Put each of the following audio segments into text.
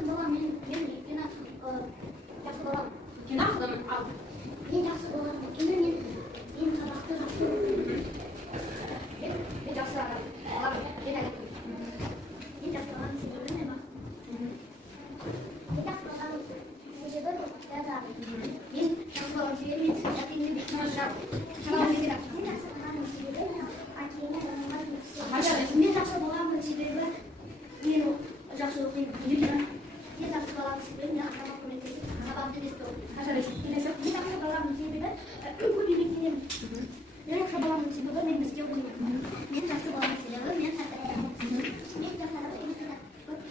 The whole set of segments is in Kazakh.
жақсы балам, мен өйткені жақсы балам. Өйткені ақылдымын. Ал. Мен жақсы балам, өйткені мен сабақты жақсы оқимын. Мен жақсы балам, мен жақсы балам себебі не бар? Мен жақсы балам себебі мен жақсы балам себебі мен әкемнен бек шабалам себебі мен жақсы баламын себебі мен жақсы оқимын. Мен жақсы баламын себебі мен сабақ көмектесіп сабақты естіп мен жақсы баламын себебі көп еңбектенемін. Мен жақсы баламын себебі мен бізге оқимын. Мен жақсы баламын себебі мен сақтаймын. Мен жақсы баламын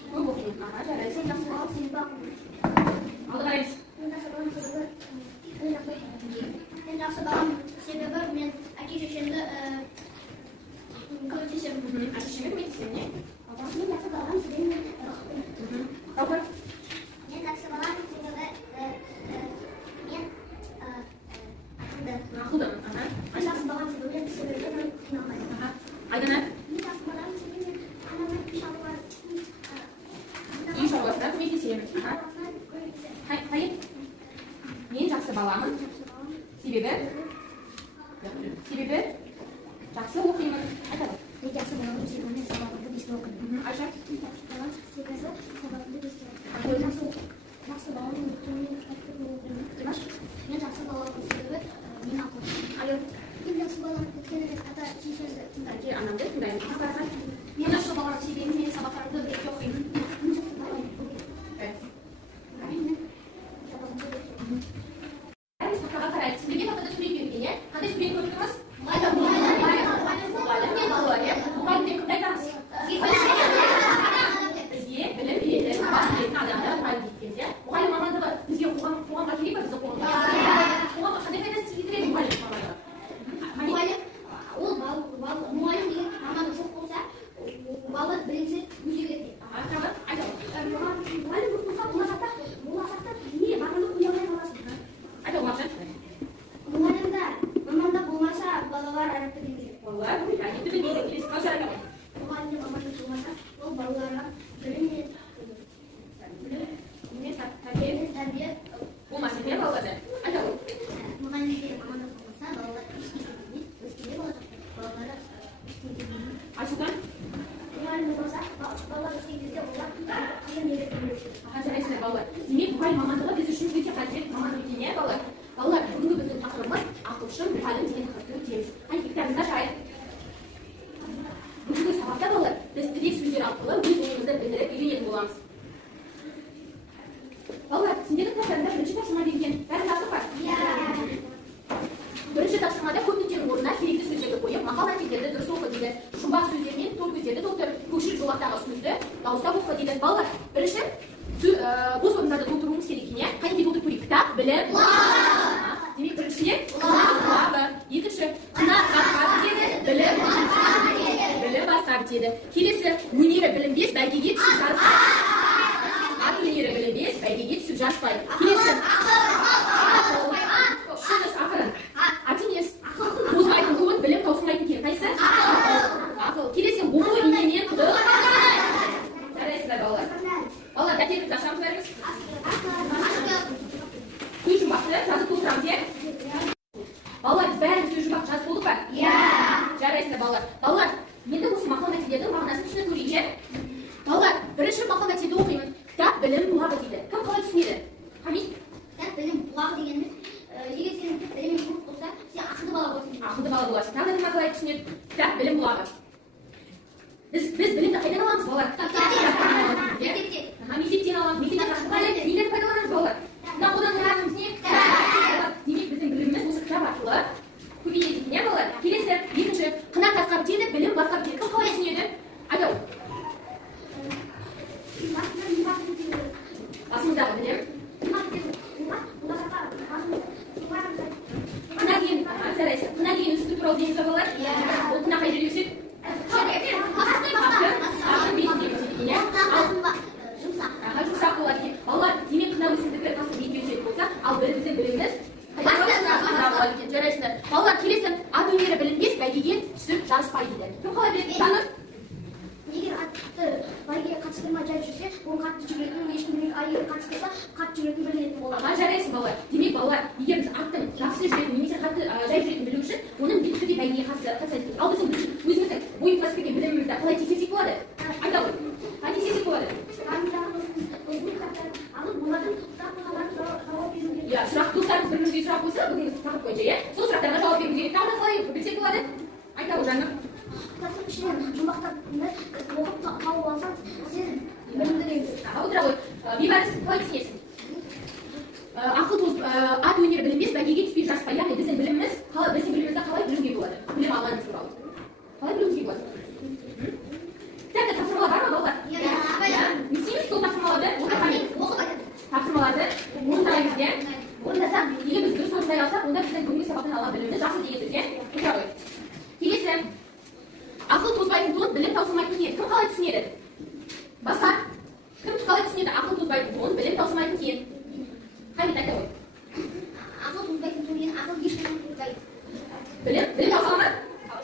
Көп оқимын. Жарайды. Сен жақсы баламын себебі оқимын. Алды қараймыз. Мен жақсы баламын себебі мен жақсы баламын себебі мен әке шешемді көмектесемін. Әке-шешеме көмектесемін, не? Мен жақсы баламын себебі мен Талқы. Мен жақсы баламын себебі мен Ақылдымын. Мен жақсы баламын себебі мен қиналмаймын. Айдана. Мен жақсы баламын себебі мен анамның Үй шаруасына көмектесемін. Қайын. Мен жақсы баламын. Себебі жақсы оқимын. Айтады. Мен жақсы баламын себебі мен сабағымды беске оқимын. Айша. Мен жақсы баламын себебі сабағымды беске жақсы баламын өйткені мен кітапты оқимын. Мен жақсы баламын себебі мен ақылдымын. Мен жақсы баламын өйткені мен ата-шешемді тыңдаймын. Анамды тыңдаймын. Мен жақсы баламын себебі мен сабақтарымды бірге оқимын. Мен жақсы баламын. Тақтаға қарайық. Сіздерге тақтада сурет берілген, иә? Қандай сурет көріп тұрмыз? Мұғалім мен балалар, иә? Мұғалімден кімді айтамыз? Бізге білім беретін, сабақ беретін адамдар мұғалім дейміз, иә? Мұғалім мамандығы бізге қоғамға керек пе? Бізді қоғамға қандай пайдасы тигізеді мұғалім мамандығы? Мұғалім деген мамандық жоқ болса, бала білімсіз өседі. Мұғалім болса болашақта не мамандық қоя алмай қаласың. Мұғалімда мамандық болмаса, балалар әдепті білмейді. Балалар әдепті білмейді. Келесі қалай жарайды? Мұғалімде мамандық болмаса, ол балаларға білім мен тәрбие болмасын, иә балаларды? Айтады. мұғалімде мамандық болмаса, балалар ештеңе білмейді. Өскенде балалары ештеңе білмейді. Айсұлтан? Мұғалім болмаса, балалар өскен кезде олар қиын еңбек етеді. Жарайсыздар балалар. Демек мұғалім мамандығы біз үшін өте қажет мамандық екен, иә балалар? Балалар, бүгінгі біздің тақырыбымыз ақылшы мұғалім деген тақырыпты өтеміз. Қай кітабымызда жайық? Бүгінгі сабақта балалар, біз тірек сөздер арқылы өз ойымызды білдіріп үйренетін боламыз. Балалар, сендердің кітаптарыңда бірінші тапсырма берілген. Бәрін жаздық па? Иә. Бірінші тапсырмада көп нүктенің орнына керекті сөздерді қойып, мақал мәтелдерді дұрыс оқы дейді. Жұмбақ сөздер мен төл көздерді толтыр, көкшіл жолақтағы сөзді дауыстап оқы дейді. Балалар, бірінші бос орындарды толтыруымыз керек екен, иә? Қай жерге толтырып көрейік? Кітап, білім, демек біріншіден лабы. Екінші, қына басқа бітеді, білім басқа бітеді. Келесі, өнері білінбес, бәйгеге түсіп жарыспайды. Ат өнері білінбес, бәйгеге түсіп жарыспайды. Келесі, шыңғыш ақырын. Ат емес, қозғайтын туын, білім таусылмайтын кен. Қайсы? Ақыл. Келесі, оңы инемен құдық. Жарайсыздар балалар. Балалар, дәптеріңізді ашамыз бәріміз. Сөз жұмбақты жазып толтырамыз, иә? Балалар, бәріміз сөз жұмбақты жазып болдық па? Иә. Жарайсыздар балалар. Балалар, енді осы мақал мәтелдердің мағынасын түсініп көрейік, иә? Балалар, бірінші мақал мәтелді оқимын. Кітап, білім, бұлағы дейді. Кім қалай түсінеді? Хамид? Кітап, білім, бұлағы дегеніміз, егер сенің білімің көп болса, сен ақылды бала боласың. Ақылды бала боласың. Тағы да кім қалай түсінеді? Кітап, білім, бұлағы. Біз білімді қайдан аламыз, балалар? Мектептен. Мектептен аламыз. Мектептен нелерді пайдаланамыз, балалар? Мына қолданғанымыз не? Кітап. Демек біздің біліміміз осы кітап арқылы көбейеді екен, иә балалар? Келесі, екінші, қына тасқа бітеді, білім басқа бітеді. Кім қалай түсінеді? Айтау. Басымыздағы білім. Қына деген, жарайсың. Қына деген үсті туралы дейміз ба, балалар? Ол қына қай жерде өседі? Жұмсақ болады екен. Балалар, демек қына өсімдігі Ага, жарайсың балалар. Демек балалар, егер біз аттың жақсы жүретін немесе қатты жай жүретінін білу үшін, оның міндетті түрде бәйгеге қатысады. Ал біздің өзіміздің ой классикаға білімімізді қалай тексерсек болады? Айта ғой. Қалай тексерсек болады? Иә, сұрақ достарымыз бір-бірімізге сұрақ қойса, бүгінгі тақырып бойынша, иә? Сол сұрақтарға жауап беруіміз керек. Тағы да қалай білсек болады? Айта ғой жаңа. Кітаптың ішінен жұмбақтап оқып тауып алсаң, сен білімді дейсің. Отыра ғой. Бейбарыс, қалай түсінесің? Ақыл тоз, ат өнері білінбес, бәйгеге түспей жарыспай. Яғни біздің біліміміз, біздің білімімізді қалай білуге болады? Білім алғанымыз туралы. Қалай білуге болады? Кітапта тапсырмалар бар ма балалар? Иә. Не істейміз сол тапсырмаларды? Тапсырмаларды орындаймыз, иә? Орындасақ, егер біз дұрыс орындай алсақ, онда біздің бүгінгі сабақтан алған біліміміз жақсы деген сөз, иә? Отыра ғой. Келесі. Ақыл тозбайтын туын, білім таусылмайтын кен. Кім қалай түсінеді? Басқа? Кім қалай түсінеді? Ақыл тозбайтын туын, білім таусылмайтын кен. Қайда айта ғой. Ақыл тозбайтын туын, ақыл ешкімнен тозбайды. Білім таусылмайды?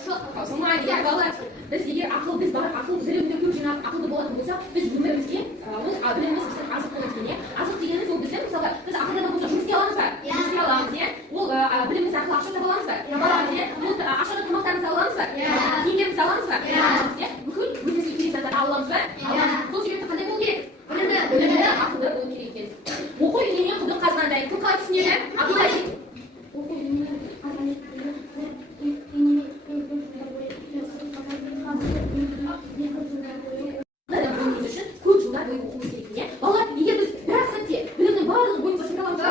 Таусылмайды, иә балалар. Біз егер біз бар ақыл білімді көп жинап ақылды болатын болсақ, біз өмірімізге біліміміз біздің азық болатын, иә? Азық дегеніміз ол біздің мысалға біз ақылдан болса жұмыс істей аламыз ба? Жұмыс істей аламыз, иә? Ол біліміміз арқылы ақша таба аламыз ба? Таба аламыз, иә? Ол ақшаға тамақтарымызды ала аламыз ба? Киімдерімізді аламыз ба? Бүкіл өзімізге керек заттарды ала аламыз ба? Сол себепті қандай болу керек? Білімді, ақылды болу керек екен. Оқу үйренген құдық қазғандай. Кім қалай түсінеді? Абдулла дейді. Оқу үйренген көп жылдар бойы оқуымыз керек, иә? Балалар, егер біз бір-ақ сәтте білімнің барлығын бойымызға сіңіре аламыз ба?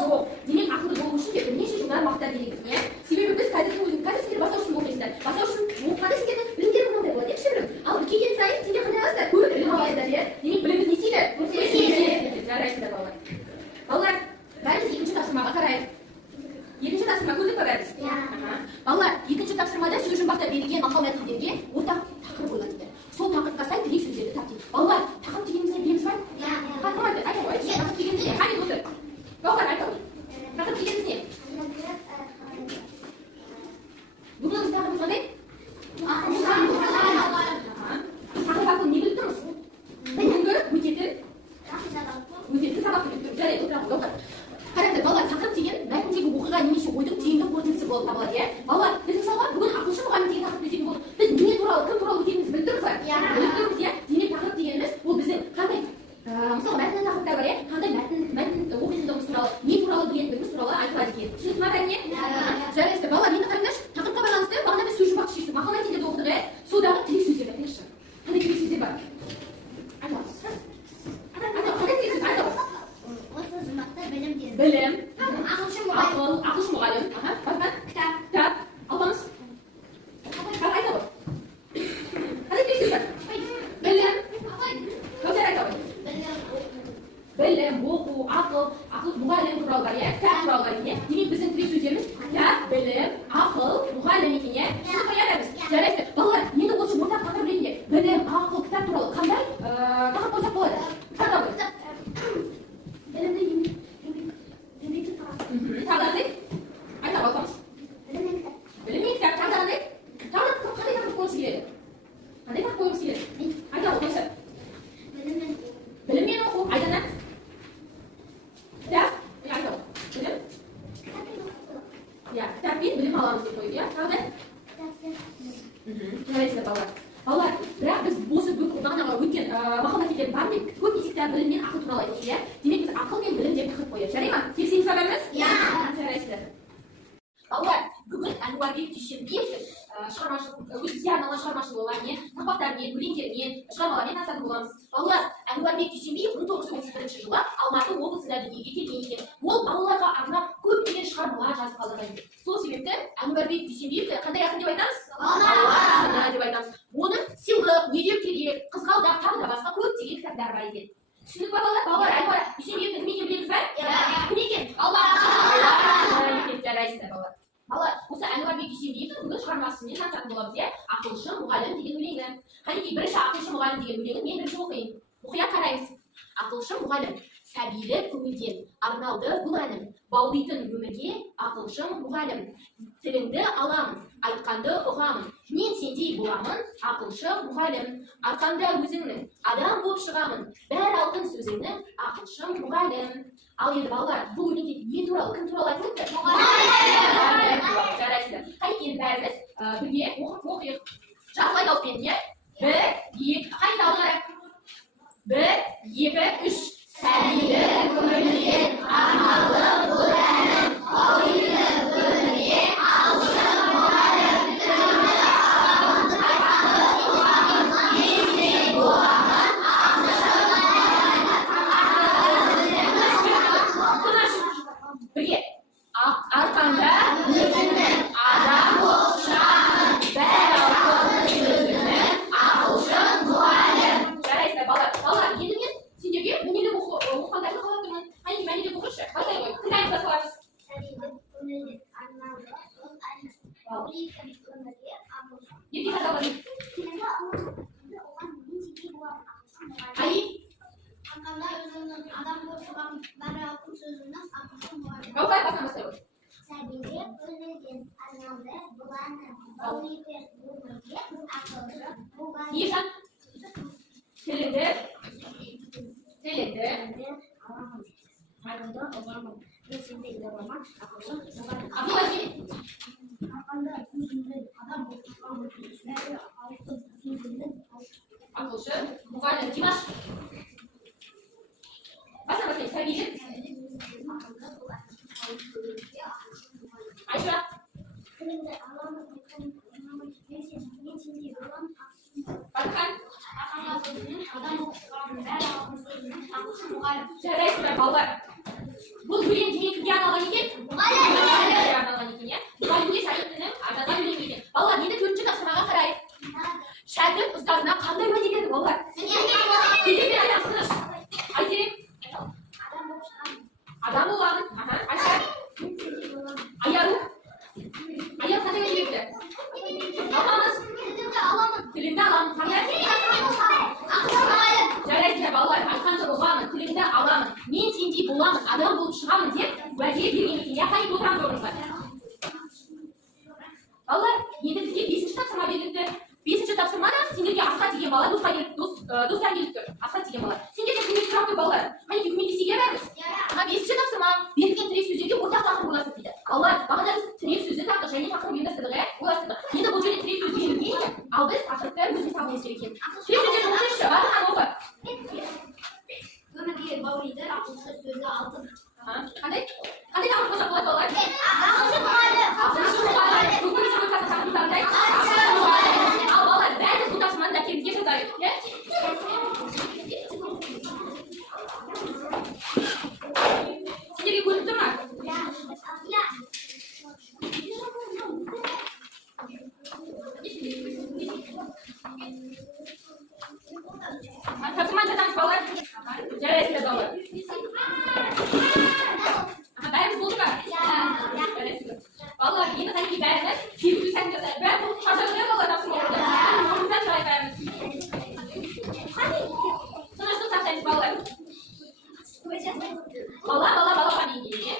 Жоқ. Демек ақылды болу үшін де бірнеше жылдар уақыттар керек, иә? Себебі біз қазір сендер бастаушысын оқисыңдар. Бастаушысын оқығанда сендердің білімдерің мынандай болады, иә, кішігірім. Ал үлкейген сайын сендер қандай аласыздар? Көп білім аласыздар, иә? Демек біліміміз не істейді? Өседі. Жарайсыздар, балалар. Балалар, бәріміз екінші тапсырмаға қарайық. Екінші тапсырма көрдік па бәріміз? Балалар, екінші тапсырмада сөз жұмбақта берілген мақал мәтелдерге ортақ тақырып қойылады. Сол тақырыпқа сай тірек сөздерді тап дейді. Балалар, тақырып дегеніміз не білеміз ба? Тақырып айтты, айта ғой. Тақырып дегеніміз не? Қане отыр. Балалар, айта ғой. Тақырып дегеніміз не? Бүгінгі тақырыбымыз қандай? Біз тақырып арқылы не біліп тұрмыз? Бүгінгі өтетін сабақты біліп тұрмыз. Жарайды, отыра ғой. Қараңдар, балалар, тақырып деген мәтіндегі оқиға немесе ойдың түйінді қорытындысы болып табылады, иә? Балалар, біз мысалға бүгін ақылшы мұғалім деген тақырыпты өтетін болдық. Біз не туралы, кім туралы екенімізді біліп тұрмыз ба? Біліп тұрмыз, иә? Демек тақырып дегеніміз ол біздің қандай мысалы мәтінді тақырыптар бар, иә? Қандай мәтін оқитындығымыз туралы, не туралы білетіндігіміз туралы айтылады екен. Түсінікті ма бәріне? Жарайсыздар, балалар, енді қараңдаршы, тақырыпқа байланысты бағана біз сөз жұмбақты шештік, мақал мәтелдерді оқыдық, иә? Содағы тірек сөздерді айтайықшы. Қандай тірек сөздер бар? Білім, ақылшы мұғалім, кітап, алпамыс. Айта ғой. Қандай тірек сөз бар? Білім, көздер айта ғой. Білім, оқу, ақыл, мұғалім туралы бар, иә? Кітап туралы бар, иә? Демек біздің тірек сөздеріміз кітап, білім, ақыл, мұғалім екен, иә? Түсініп қоярмыз. Жарайсыздар. Балалар, енді осы ортақ тақырып ретінде білім, ақыл, кітап туралы қандай тақырып қойсақ болады? Кітап ғой. Тағдандай? Айта қалқамыз. Білім мен кітап, тағдандай? Тағдандай қандай тақырып қойғысы келеді? Қандай тақырып қойғысы келеді? Айта қалқамыз. Білім мен оқу, айдана? Кітап? Айта ғой. Білім? Кітап мен білім аламыз деп қойды, иә? Тағдай? Жарайсыздар, балалар. Балалар, бірақ біз осы бағанағы өткен мақал мәтелдердің бәрінде көп есікте білім мен ақыл туралы айтып, иә? Демек біз ақыл мен білім деп тақырып қояды. Жарай ма? Келісеміз ба бәріміз? Иә. Жарайсыздар. Балалар, бүгін Әнуарбек Дүйсенбиевтің өзіне арналған шығармашылығымен, тақпақтарымен, өлеңдерімен, шығармалармен танысатын боламыз. Балалар, Әнуарбек Дүйсенбиев 1931 жылы Алматы облысында дүниеге келген екен. Ол балаларға арнап көптеген шығармалар жазып қалдырған. Сол себепті Әнуарбек Дүйсенбиевті қандай ақын деп айтамыз? Балалар деп айтамыз. Оның сыйлық, медеу керек, қызғалдақ, тағы да басқа көптеген кітаптары бар екен. Түсінік ба балалар? Балалар, Әнуар Дүйсенбиевтің кім екенін білеміз ба? Кім екен? Алла екен. Жарайсыздар, балалар. Балалар, осы Әнуарбек Дүйсенбиевтің бүгін шығармасымен танысатын боламыз, иә? Ақылшы мұғалім деген өлеңі. Қанекей, бірінші ақылшы мұғалім деген өлеңін мен бірінші оқиын. Мұқият қараймыз. Ақылшы мұғалім, сәбилі көңілден арналды бұл әнім. Баулитын өмірге ақылшы мұғалім. Тіліңді аламын, айтқанды ұғамын. Мен сендей боламын, ақылшы мұғалім. Арқанда өзіңнің адам болып шығамын. Бәр алтын сөзінің ақылшым мұғалім. Ал енді балалар, бұл өлеңде не туралы, кім туралы айтылыпты? Мұғалім. Жарайсыздар. Қайт енді бәріміз бірге оқиық. Жақсылай дауыспен, не? 1, 2, қайт алды қарап. 1, 2, 3. Сәбилі көңілден армалы бұл әнім, ойыны көңілге алшы мұғалім. Тілімді ағамын, айтқанды ұғамын, есте боламын, бірге арқаңда өзіңнің адам болып шығамын, бәрі ауқымды сөзіңнің ақылшың мұғалім. Жарайсыздар балалар, енді мен сендерге өнелі оқығандарды қалаттымын. Қайын мәнеде оқыршы, бастай ғой, тыңдайын басаларыз. Ерке қадалады. Қайын? Арқамда өзіңнің адам болып шығамын, бәрі ауқымды сөзіңнің ақылшың мұғалім. Гаухар басынан бастай ғой. Сәбилі көңілден арналды бұл әнім, ойыны көңілге ақылшы мұғалім. Ешан? Тілінді Арқамда ұғамын, есімде боламын, ақылшың мұғалім. Абдуллахи. Арқамда өзіңнің адам болып шығамын, бәрі ауқымды сөзіңнің Ақылшы мұғалім. Димаш. Басынан бастай, Сәбилі. Айша. Тілімді аламын, мен сендей боламын, Батырхан. арқамда өзіңнің адам болып шығамын, бәрі ауқымды сөзіңнің ақылшың мұғалім. Жарайсыздар балалар. Бұл өлең кімге арналған екен? Мұғалімге арналған екен, иә? Мұғалімге шәкіртінің арналған өлең екен. Балалар, енді 4-ші тапсырмаға қарайық. Шәкірт ұстазына қандай уәде берді балалар? Кезекпен айтасыздар. Айзерек. Адам боламын. Айша. Аяру. Аяр қандай уәде берді? Алмамыз. Тілімді аламын. Қандай? Жарайсыздар балалар, айтқанды ұғамын, тілімді аламын, мен сендей боламын, адам болып шығамын деп уәде берген екен. Яқайып отырамыз орныңызға. Балалар, енді бізге 5-ші тапсырма берілді. 5-ші тапсырмада сендерге Асхат деген бала достар келіп тұр. Асхат деген бала. Сендерге көмек сұрап тұр балалар. Қанекей көмектесуге бәріміз. 5-ші тапсырма берілген тірек сөздерге ортақ тақырып ойластырып дейді. Балалар, бағана біз тірек сөзді тақырып және тақырып ойластырдық. Енді бұл жерде тірек сөз берілген, ал біз тақырыпты өзіміз табуымыз керек екен. Тірек сөздерді оқыңызшы, Батырхан оқы. Өмірге баулиды, ақылшы сөзі алтын. Қандай тақырып болса болады балалар? Ақылшы мұғалім. Ақылшы мұғалім. Бүгін сіз тақырып қандай? Ал балалар, бәріміз бұл тапсырманы дәптерімізге жазайық. Сендерге көрініп тұр ма? Тапсырманы жазамыз балалар. Жарайсыздар балалар. Бәріміз болды ма? Жарайсыздар. Балалар, енді қайын бәріміз сегізгі сәтін жасайық. Бәріміз қажырды балалар тапсырма орында. Орнымыздан шығайық бәріміз. Тыныштық сақтаймыз балалар. Бала дейін.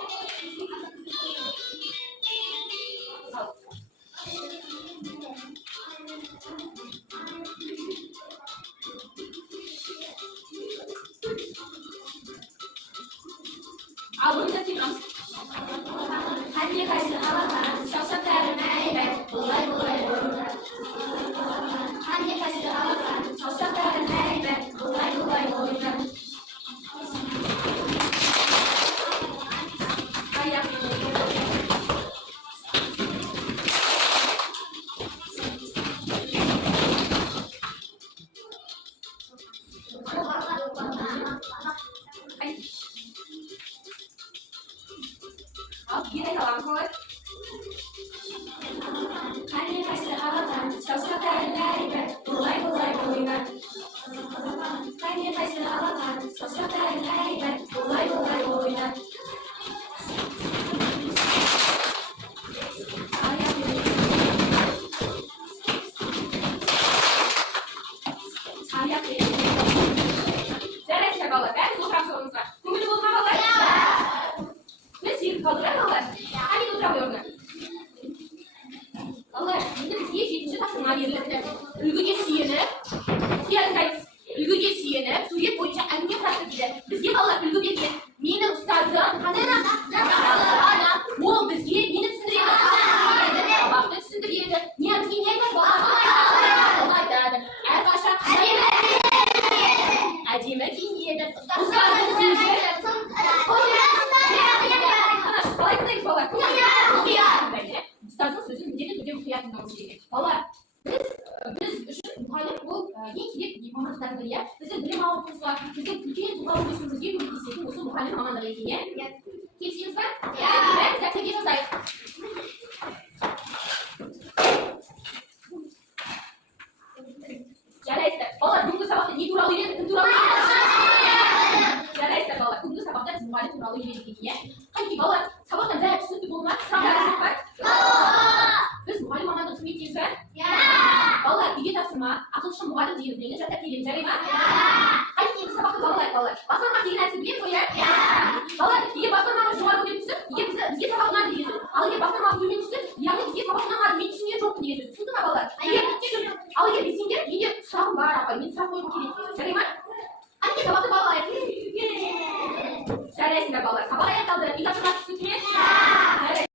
Ал бұны да тегіміз. Қанне қайсы алақан, саусақтарын әйбәт, бұлай ойнар. Қанне қайсы алақан, саусақтарын әйбәт, бұлай ойнар. Al, yine devam koy. Anne kaçtı havadan, sosyaların nerede? Bulay oynar. Anne kaçtı havadan, sosyaların nerede? Bulay oynar. Ayak yeri. Neresi balık? Ben oturak sorunuz var. Kumunu bulma balık. Ne sihir kaldıran balık? Hani oturamıyor. Allah, şimdi biz 7. tasarıma verildi. Ülgüge siyeni, ulguga siyeni, suyet boyunca emniyet hakkı дейді. Бізге балалар үлгі берген. Менің ұстазым қандай ана, ол бізге нені түсіндіреді? Сабақты түсіндіреді. Не айтады балалар? Айтады. Әрқашан әдемі киінеді. Ұстаздың сөзі қалай тыңдаймыз балалар? Ұстаздың сөзін міндетті түрде мұқият тыңдауымыз керек. Балалар, біз үшін мұғалім ол ең керек мамандықтардың бірі. Біздің білім алуымызға, біздің үлкен тұлғалы өсуімізге көмектесетін осы мұғалім мамандығы екен. Келісеміз ба? Дәптерге жазайық. Жарайсыздар. Балалар, бүгінгі сабақта не туралы үйрендік? Кім туралы? Жарайсыздар балалар. Бүгінгі сабақта біз мұғалім туралы үйрендік екен. Қанекей балалар, сабақтан бәрі түсінікті болды ма? Сұрақтарыңыз жоқ па? Біз мұғалім мамандығын құрметтейміз ба? Балалар, үйге тапсырма, ақылшы мұғалім деген өлеңі жаттап келеміз, жарай ма? Қанекей біз сабақты балалар. Басқарма деген нәрсе білеміз ғой, балалар, егер басқарманы жоғары көтеріп түсіп, егер бізге сабақ ұнады деген сөз, ал егер басқарманы төмен түсіп, яғни бізге сабақ ұнамады, мен түсінген жоқпын деген сөз. Түсінді ма балалар? Ал егер білсеңдер, менде сұрағым бар, апай, мен сұрақ қойғым келеді. Жарай ма?